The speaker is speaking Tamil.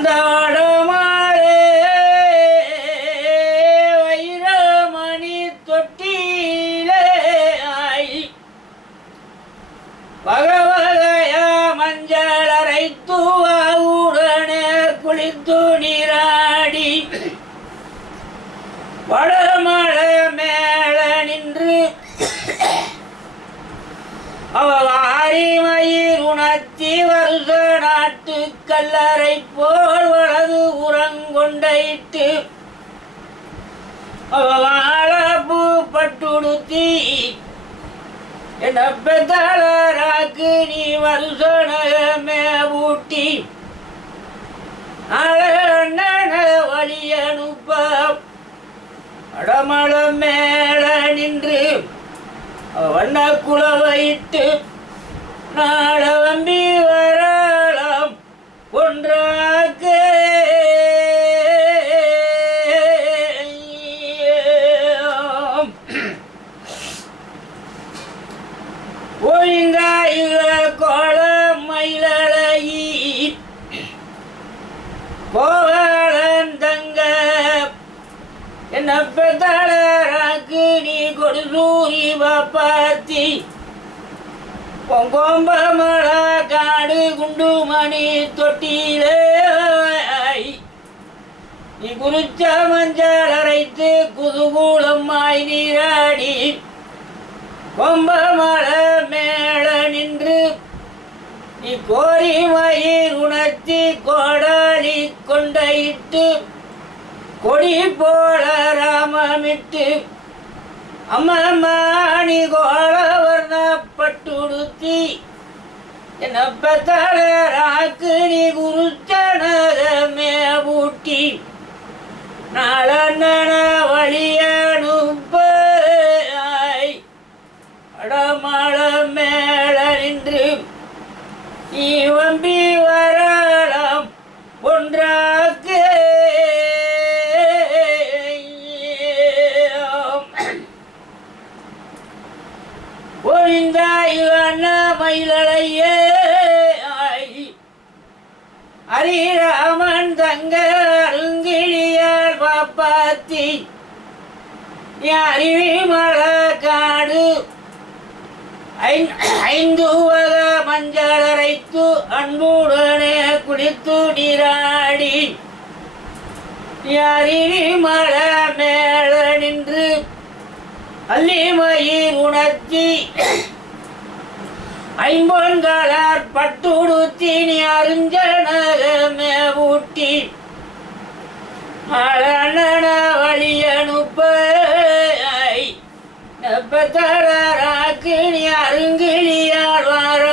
அந்த வடமாளே வைரமணி தொட்டிலே ஆய் வகவகையா மஞ்சள் அரைத்து உடனே குளித்து நீராடி வடமழை மேல நின்று அவரிமயிர் உணர்த்தி வருஷ நாட்டு கல்லறை போல் வலது உரங்கொண்டைட்டு அவளப்பூ பட்டுடுத்தி என்ன பெத்தளராக்கு நீ வருஷனமே ஊட்டி அண்ணன வழி அனுப்ப அடமள மேல நின்று வண்ண குலவையிட்டு நாட வம்பி வரலாம் ஒன்றாக ஒழுங்காயுக கோல மயிலழகி போகலந்தங்க என்ன பெத்தளராக்கு நீ கொடுசூரி பாப்பாத்தி பொங்கோம்பமலா காடு குண்டுமணி தொட்டிலே நீ குறிச்ச மஞ்சள் அரைத்து குதுகூலமாய் நீராடி கொம்பமலை மேல நின்று நீ கோரி மயிர் உணர்த்தி கோடாலி கொண்டையிட்டு கொடி போல ராமமிட்டு அம்மம்மாணி கோல வர்ணப்பட்டுடுத்தி என்ன பெத்தளராக்கு நீ குருச்சனகமே ஊட்டி நாளண்ணன வழியனுப்ப அடமள மேல நின்று நீ வம்பி வரலாம் ஒன்றாக மயிலையே ஹரிராமன் தங்க அருங்கிழியால் பாப்பாத்தி அருவி மலை காடு ஐந்து வக மஞ்சள் அரைத்து அன்புடனே குளித்து நீராடி அருவி மலை மேல நின்று அல்லிமயிர் உணர்த்தி ஐம்பொன்களார் பட்டுடுத்தி நீ அருஞ்சனகமே ஊட்டி அண்ணன வழி அனுப்ப பெத்தளராக்கு நீ அருங்கிழியார் வார